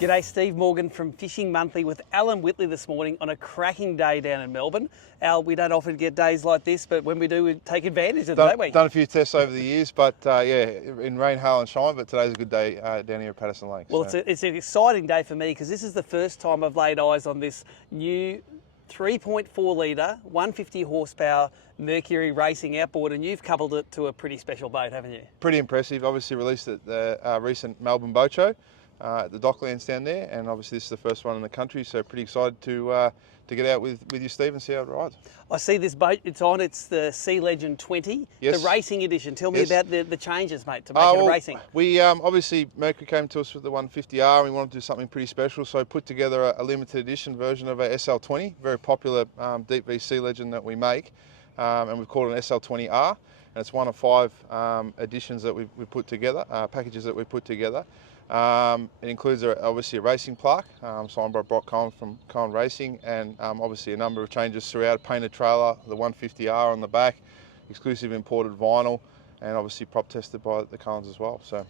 G'day, Steve Morgan from Fishing Monthly with Alan Whitley this morning on a cracking day down in Melbourne. Al, we don't often get days like this, but when we do, we take advantage of them, don't we? Done a few tests over the years, but yeah, in rain, hail and shine, but today's a good day down here at Patterson Lake. Well, so. It's an exciting day for me because this is the first time I've laid eyes on this new 3.4 litre, 150 horsepower Mercury racing outboard, and you've coupled it to a pretty special boat, haven't you? Pretty impressive. Obviously released at the recent Melbourne Boat Show. At the Docklands down there, and obviously this is the first one in the country, so pretty excited to get out with you, Steve, and see how it rides. I see this boat, it's the SL20, yes. The Racing Edition. Tell me yes. about the changes, mate, to make it racing. We obviously, Mercury came to us with the 150R, and we wanted to do something pretty special, so I put together a limited edition version of our SL20, very popular deep V sea legend that we make, and we've called it an SL20R, and it's one of 5 editions that we put together, packages that we put together. It includes obviously a racing plaque signed by Brock Cohen from Cohen Racing, and obviously a number of changes throughout. Painted trailer, the 150R on the back, exclusive imported vinyl, and obviously prop tested by the Cohens as well. So.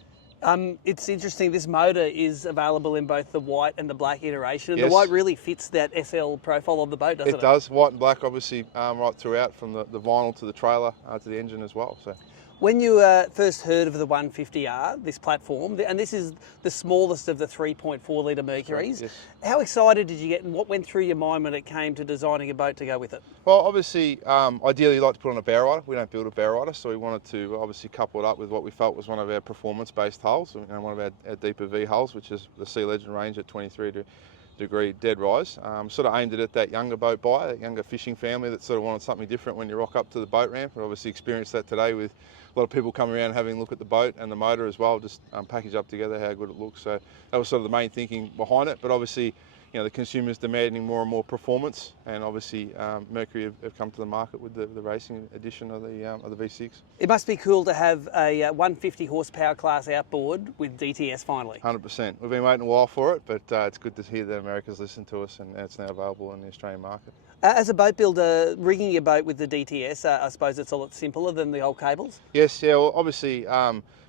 It's interesting, this motor is available in both the white and the black iteration. Yes. The white really fits that SL profile of the boat, doesn't it? It does, white and black obviously right throughout, from the vinyl to the trailer to the engine as well. So. When you first heard of the 150R, this platform, and this is the smallest of the 3.4 litre Mercuries, yes. How excited did you get, and what went through your mind when it came to designing a boat to go with it? Well, obviously, ideally you'd like to put on a bow rider. We don't build a bow rider, so we wanted to obviously couple it up with what we felt was one of our performance-based hulls, one of our deeper V hulls, which is the Sea Legend range at 23-degree dead rise. Sort of aimed it at that younger boat buyer, that younger fishing family that sort of wanted something different when you rock up to the boat ramp. We obviously experienced that today with a lot of people coming around having a look at the boat and the motor as well, just package up together how good it looks. So that was sort of the main thinking behind it. But obviously, the consumers demanding more and more performance, and obviously Mercury have come to the market with the racing edition of the V6. It must be cool to have a 150 horsepower class outboard with DTS finally. 100%. We've been waiting a while for it, but it's good to hear that America's listened to us, and it's now available in the Australian market. As a boat builder, rigging your boat with the DTS, I suppose it's a lot simpler than the old cables? Yes, yeah, well, obviously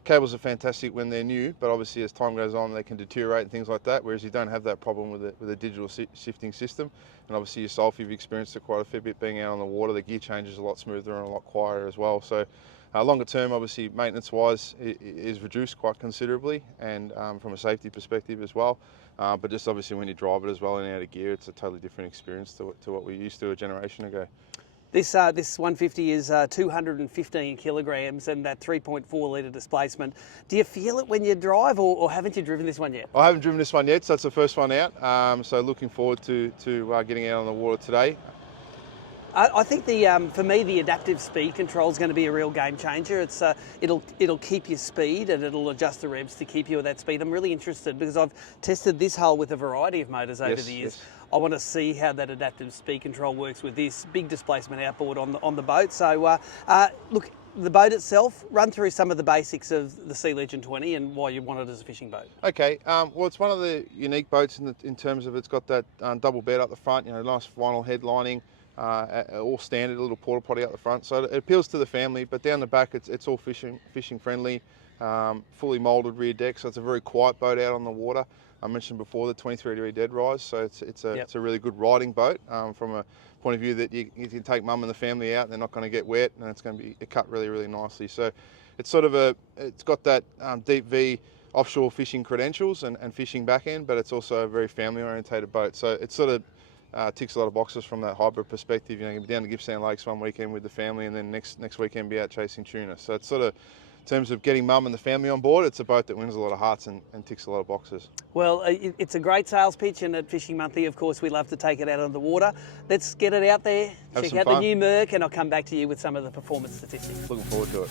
cables are fantastic when they're new, but obviously as time goes on they can deteriorate and things like that, whereas you don't have that problem with a digital shifting system. And obviously yourself, you've experienced it quite a fair bit being out on the water. The gear change is a lot smoother and a lot quieter as well. So longer term, obviously maintenance-wise, is reduced quite considerably, and from a safety perspective as well. But just obviously when you drive it as well and out of gear, it's a totally different experience to what we used to a generation ago. This 150 is 215 kilograms and that 3.4 litre displacement. Do you feel it when you drive, or haven't you driven this one yet? I haven't driven this one yet, so that's the first one out. So looking forward to getting out on the water today. I think for me the adaptive speed control is going to be a real game changer. It'll keep your speed, and it'll adjust the revs to keep you at that speed. I'm really interested because I've tested this hull with a variety of motors over the years. Yes. I want to see how that adaptive speed control works with this big displacement outboard on the boat. So look, the boat itself, run through some of the basics of the SL20 and why you want it as a fishing boat. Okay, well, it's one of the unique boats in terms of it's got that double bed up the front, nice vinyl headlining. All standard, a little porta potty out the front, so it appeals to the family. But down the back, it's all fishing friendly, fully moulded rear deck, so it's a very quiet boat out on the water. I mentioned before the 23-degree dead rise, so it's a really good riding boat from a point of view that you can take mum and the family out, and they're not going to get wet, and it's going to be cut really nicely. So it's sort of it's got that deep V offshore fishing credentials and fishing back end, but it's also a very family orientated boat. So it's sort of ticks a lot of boxes from that hybrid perspective. You can be down to Gippsland Lakes one weekend with the family, and then next weekend be out chasing tuna. So it's sort of, in terms of getting mum and the family on board, it's a boat that wins a lot of hearts and ticks a lot of boxes. Well, it's a great sales pitch, and at Fishing Monthly, of course, we love to take it out on the water. Let's get it out there, check out the new Merc, and I'll come back to you with some of the performance statistics. Looking forward to it.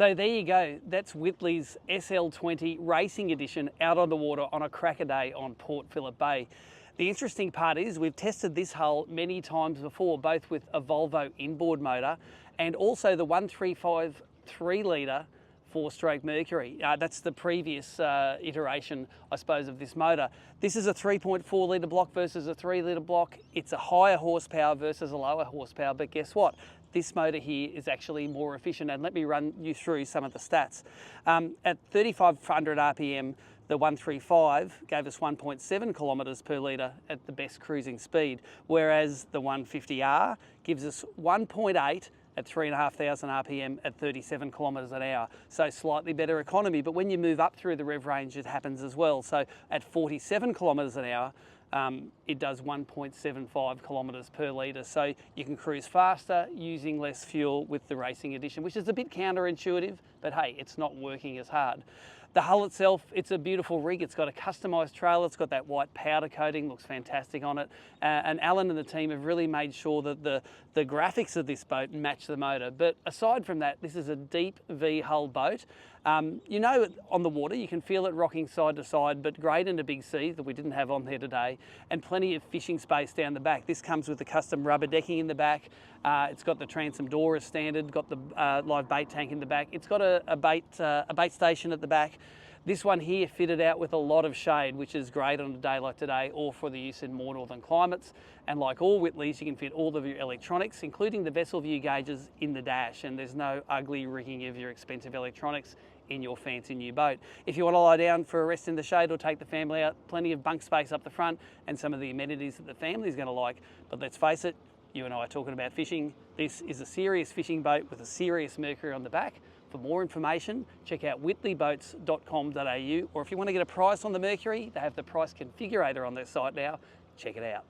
So there you go, that's Whittley's SL20 Racing Edition out on the water on a cracker day on Port Phillip Bay. The interesting part is we've tested this hull many times before, both with a Volvo inboard motor and also the 135 3-litre 4-stroke Mercury. That's the previous iteration, I suppose, of this motor. This is a 3.4 litre block versus a 3 litre block. It's a higher horsepower versus a lower horsepower, but guess what? This motor here is actually more efficient, and let me run you through some of the stats. At 3,500 RPM, the 135 gave us 1.7 kilometres per litre at the best cruising speed, whereas the 150R gives us 1.8 at 3,500 RPM at 37 kilometres an hour. So slightly better economy, but when you move up through the rev range, it happens as well. So at 47 kilometres an hour, it does 1.75 kilometres per litre. So you can cruise faster using less fuel with the Racing Edition, which is a bit counterintuitive, but hey, it's not working as hard. The hull itself, it's a beautiful rig. It's got a customised trailer. It's got that white powder coating, looks fantastic on it. And Alan and the team have really made sure that the graphics of this boat match the motor. But aside from that, this is a deep V hull boat. You know, on the water, you can feel it rocking side to side, but great in a big sea that we didn't have on there today, and plenty of fishing space down the back. This comes with the custom rubber decking in the back. It's got the transom door as standard, got the live bait tank in the back. It's got a bait station at the back. This one here fitted out with a lot of shade, which is great on a day like today or for the use in more northern climates. And like all Whittleys, you can fit all of your electronics, including the vessel view gauges, in the dash, and there's no ugly rigging of your expensive electronics in your fancy new boat. If you want to lie down for a rest in the shade or take the family out, plenty of bunk space up the front and some of the amenities that the family's going to like. But let's face it, you and I are talking about fishing. This is a serious fishing boat with a serious Mercury on the back. For more information, check out whittleyboats.com.au, or if you want to get a price on the Mercury, they have the price configurator on their site now. Check it out.